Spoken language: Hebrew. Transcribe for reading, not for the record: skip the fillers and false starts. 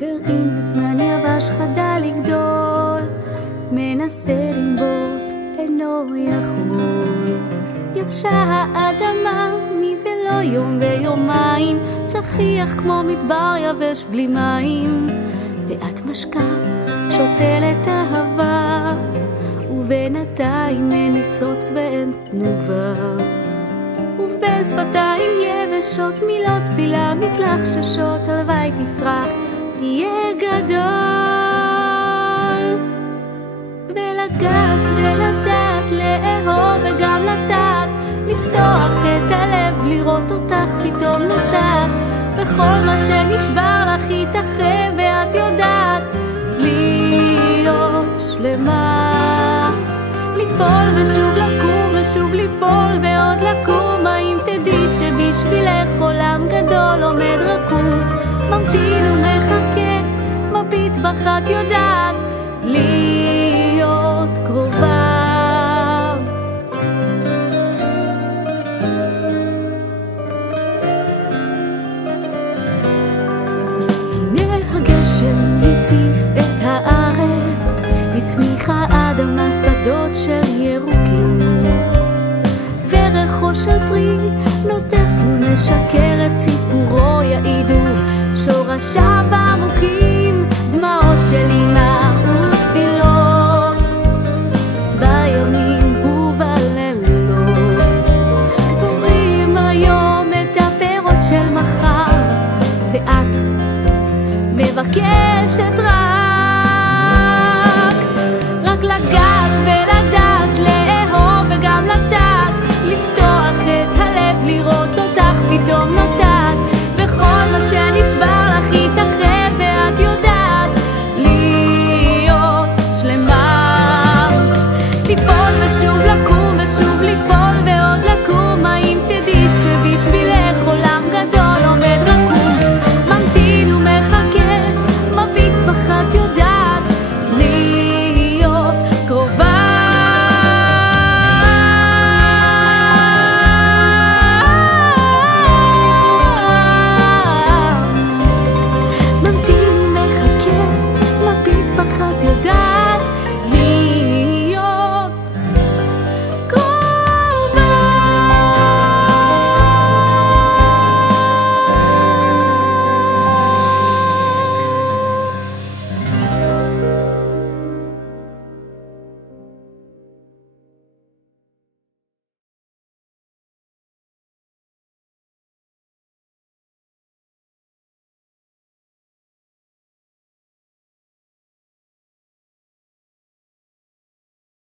גרעין בזמן יבש חדל לגדול, מנסה לנבוט אינו יכול. יבשה האדמה מזה לא יום ויומיים, צחיח כמו מדבר יבש בלי מים. ואת משקה שותלת אהבה, ובינתיים אין ניצוץ ואין תנובה. ובין שפתיים יבשות מילות תפילה מתלחששות, הלוואי תפרח תהיה גדול. ולגעת ולדעת לאהוב וגם לטעת, לפתוח את הלב לראות אותך פתאום נוטעת. וכל מה שנשבר לך יתאחד ואת יודעת להיות שלמה. ליפול ושוב לקום ושוב ליפול ועוד לקום, האם תדעי שבשבילך עולם גדול עומד רקום, ממתין ומחכה, מביט בך את יודעת להיות קרובה. הנה הגשם הציף את הארץ, הצמיחה אדמה שדות של ירוקים, וריחו של פרי נוטף ומשקר, את סיפורו יעידו שורשיו עמוקים. דמעות של אמא ותפילות בימים ובלילות, זורים היום את הפירות של מחר, ואת מבקשת רק לגעת